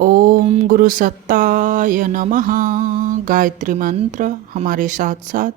ओम गुरु सत्ताय नमः। गायत्री मंत्र हमारे साथ साथ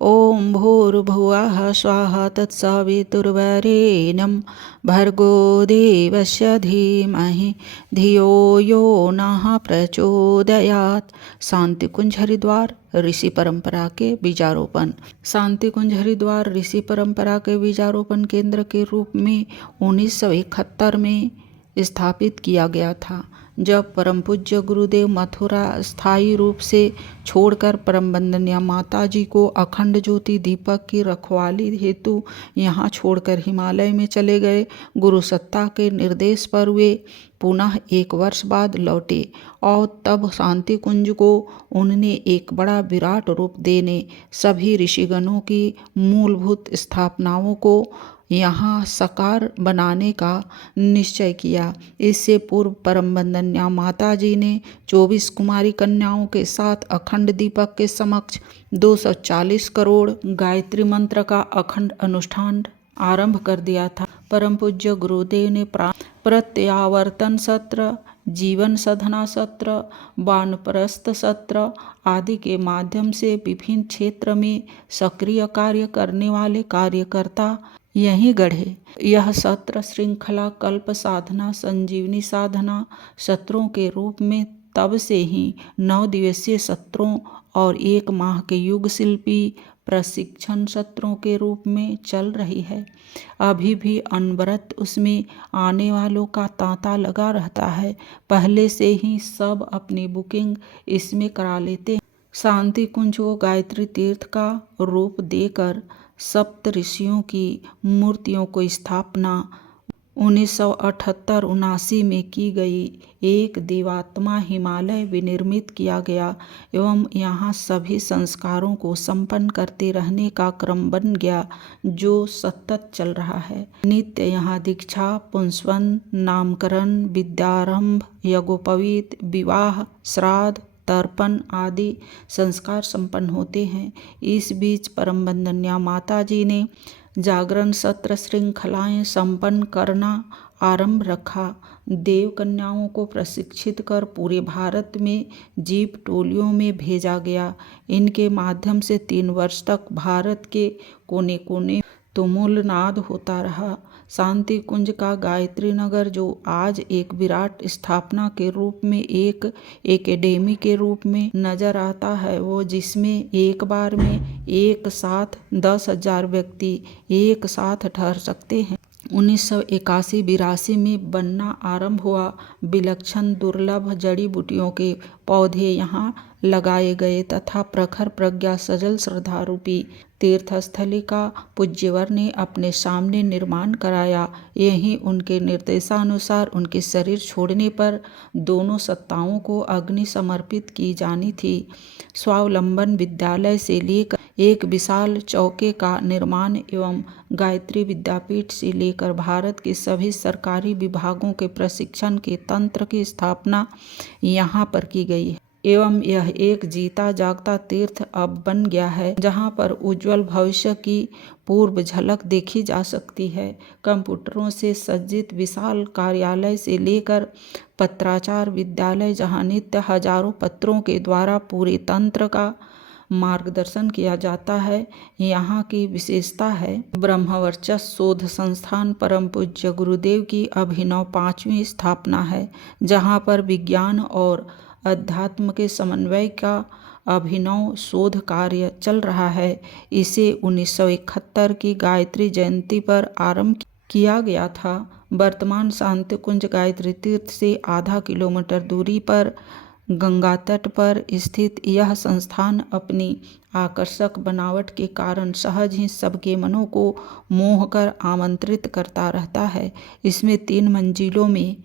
ओम भूर्भुवः स्वाहा तत्सवितुर्वरेण्यं भर्गो देवस्य धीमहि धियो यो नः प्रचोदयात्। शांति कुंज हरिद्वार ऋषि परंपरा के बीजारोपण। शांति कुंज हरिद्वार ऋषि परंपरा के बीजारोपण केंद्र के रूप में 1971 में स्थापित किया गया था, जब परम पूज्य गुरुदेव मथुरा स्थायी रूप से छोड़कर परम वंदनीय माता जी को अखंड ज्योति दीपक की रखवाली हेतु यहाँ छोड़कर हिमालय में चले गए। गुरु सत्ता के निर्देश पर वे पुनः 1 वर्ष बाद लौटे और तब शांति कुंज को उन्होंने एक बड़ा विराट रूप देने सभी ऋषिगणों की मूलभूत स्थापनाओं को यहाँ साकार बनाने का निश्चय किया। इससे पूर्व परम वंदनीय माता जी ने 24 कुमारी कन्याओं के साथ अखंड दीपक के समक्ष 240 करोड़ गायत्री मंत्र का अखंड अनुष्ठान आरंभ कर दिया था। परम पूज्य गुरुदेव ने प्रत्यावर्तन सत्र, जीवन साधना सत्र, वानप्रस्थ सत्र आदि के माध्यम से विभिन्न क्षेत्र में सक्रिय कार्य करने वाले कार्यकर्ता यहीं गढ़े। यह सत्र श्रृंखला कल्प साधना, संजीवनी साधना सत्रों के रूप में तब से ही 9 दिवसीय सत्रों और 1 माह के युग शिल्पी प्रशिक्षण सत्रों के रूप में चल रही है। अभी भी अनवरत उसमें आने वालों का तांता लगा रहता है। पहले से ही सब अपनी बुकिंग इसमें करा लेते हैं। शांति कुंज को गायत्री तीर्थ का रूप देकर सप्त ऋषियों की मूर्तियों को स्थापना 1978-79 में की गई। एक देवात्मा हिमालय विनिर्मित किया गया एवं यहाँ सभी संस्कारों को संपन्न करते रहने का क्रम बन गया, जो सतत चल रहा है। नित्य यहाँ दीक्षा, पुंसवन, नामकरण, विद्यारंभ, यज्ञोपवीत, विवाह, श्राद्ध, तर्पण आदि संस्कार संपन्न होते हैं। इस बीच परम वंदनीय माता जी ने जागरण सत्र श्रृंखलाएं संपन्न करना आरंभ रखा। देव कन्याओं को प्रशिक्षित कर पूरे भारत में जीप टोलियों में भेजा गया। इनके माध्यम से 3 वर्ष तक भारत के कोने कोने तुमुल नाद होता रहा। शांति कुंज का गायत्री नगर, जो आज एक विराट स्थापना के रूप में एक एकेडमी के रूप में नजर आता है, वो जिसमें एक बार में एक साथ 10,000 व्यक्ति एक साथ ठहर सकते हैं। 1981-82 में बनना आरंभ हुआ। विलक्षण दुर्लभ जड़ी बूटियों के पौधे यहाँ लगाए गए तथा प्रखर प्रज्ञा सजल श्रद्धा रूपी तीर्थस्थली का पूज्यवर ने अपने सामने निर्माण कराया। यहीं उनके निर्देशानुसार उनके शरीर छोड़ने पर दोनों सत्ताओं को अग्नि समर्पित की जानी थी। स्वावलंबन विद्यालय से लेकर एक विशाल चौके का निर्माण एवं गायत्री विद्यापीठ से लेकर भारत के सभी सरकारी विभागों के प्रशिक्षण के तंत्र की स्थापना यहाँ पर की गई है एवं यह एक जीता जागता तीर्थ अब बन गया है, जहाँ पर उज्जवल भविष्य की पूर्व झलक देखी जा सकती है। कंप्यूटरों से सज्जित विशाल कार्यालय से लेकर पत्राचार विद्यालय, जहाँ नित्य हजारों पत्रों के द्वारा पूरे तंत्र का मार्गदर्शन किया जाता है। यहाँ की विशेषता है ब्रह्मवर्चस्व शोध संस्थान परम पूज्य गुरुदेव की अभिनव 5वीं स्थापना है, जहाँ पर विज्ञान और अध्यात्म के समन्वय का अभिनव शोध कार्य चल रहा है। इसे 1971 की गायत्री जयंती पर आरंभ किया गया था। वर्तमान शांति कुंज गायत्री तीर्थ से आधा किलोमीटर दूरी पर गंगा तट पर स्थित यह संस्थान अपनी आकर्षक बनावट के कारण सहज ही सबके मनों को मोह कर आमंत्रित करता रहता है। इसमें 3 मंजिलों में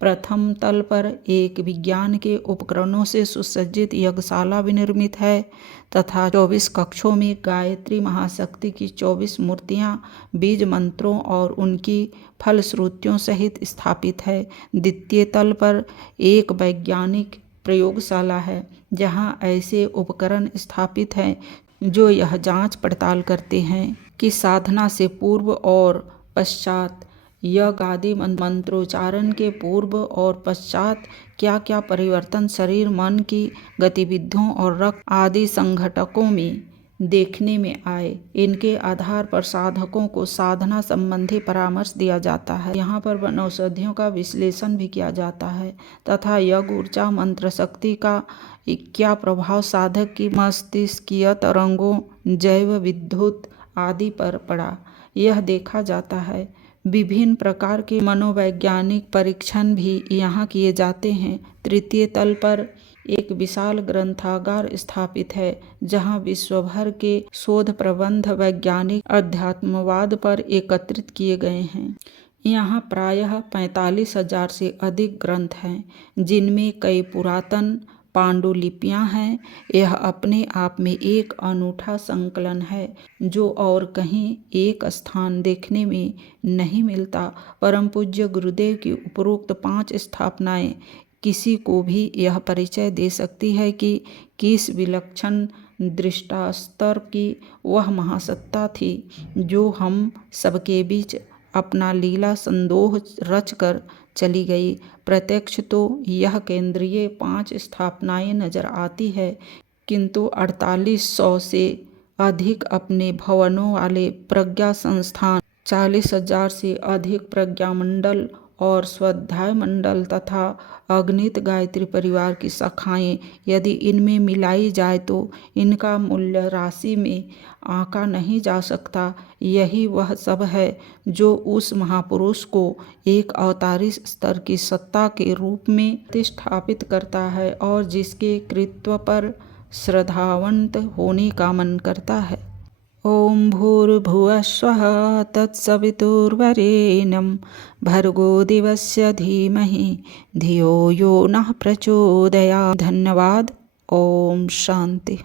प्रथम तल पर एक विज्ञान के उपकरणों से सुसज्जित यज्ञशाला विनिर्मित है तथा 24 कक्षों में गायत्री महाशक्ति की 24 मूर्तियां बीज मंत्रों और उनकी फलश्रुतियों सहित स्थापित है। द्वितीय तल पर एक वैज्ञानिक प्रयोगशाला है, जहां ऐसे उपकरण स्थापित हैं जो यह जांच पड़ताल करते हैं कि साधना से पूर्व और पश्चात यज्ञ आदि मंत्रोच्चारण के पूर्व और पश्चात क्या क्या परिवर्तन शरीर मन की गतिविधियों और रक्त आदि संघटकों में देखने में आए, इनके आधार पर साधकों को साधना संबंधी परामर्श दिया जाता है। यहाँ पर वनौषधियों का विश्लेषण भी किया जाता है तथा यज्ञ ऊर्जा मंत्र शक्ति का क्या प्रभाव साधक की मस्तिष्कीय तरंगों, जैव विद्युत आदि पर पड़ा, यह देखा जाता है। विभिन्न प्रकार के मनोवैज्ञानिक परीक्षण भी यहाँ किए जाते हैं। तृतीय तल पर एक विशाल ग्रंथागार स्थापित है जहाँ विश्वभर के शोध प्रबंध वैज्ञानिक अध्यात्मवाद पर एकत्रित किए गए हैं। यहाँ प्रायः 45,000 से अधिक ग्रंथ हैं, जिनमें कई पुरातन पांडुलिपियाँ हैं। यह अपने आप में एक अनूठा संकलन है जो और कहीं एक स्थान देखने में नहीं मिलता। परम पूज्य गुरुदेव की उपरोक्त 5 स्थापनाएं किसी को भी यह परिचय दे सकती है कि किस विलक्षण दृष्टास्तर की वह महासत्ता थी जो हम सबके बीच अपना लीला संदोह रचकर चली गई। प्रत्यक्ष तो यह केंद्रीय 5 स्थापनाएं नजर आती है, किंतु 4800 से अधिक अपने भवनों वाले प्रज्ञा संस्थान, 40,000 से अधिक प्रज्ञा मंडल और स्वाध्याय मंडल तथा अगणित गायत्री परिवार की शाखाएं, यदि इनमें मिलाई जाए तो इनका मूल्य राशि में आंका नहीं जा सकता। यही वह सब है जो उस महापुरुष को एक अवतारी स्तर की सत्ता के रूप में प्रतिष्ठापित करता है और जिसके कृत्व पर श्रद्धावंत होने का मन करता है। ओम भूर्भुवस्वः तत्सवितुर्वरेण्यं भर्गो दिवस्य धीमहि धियो यो नः प्रचोदयात्। धन्यवाद। ओम शांति।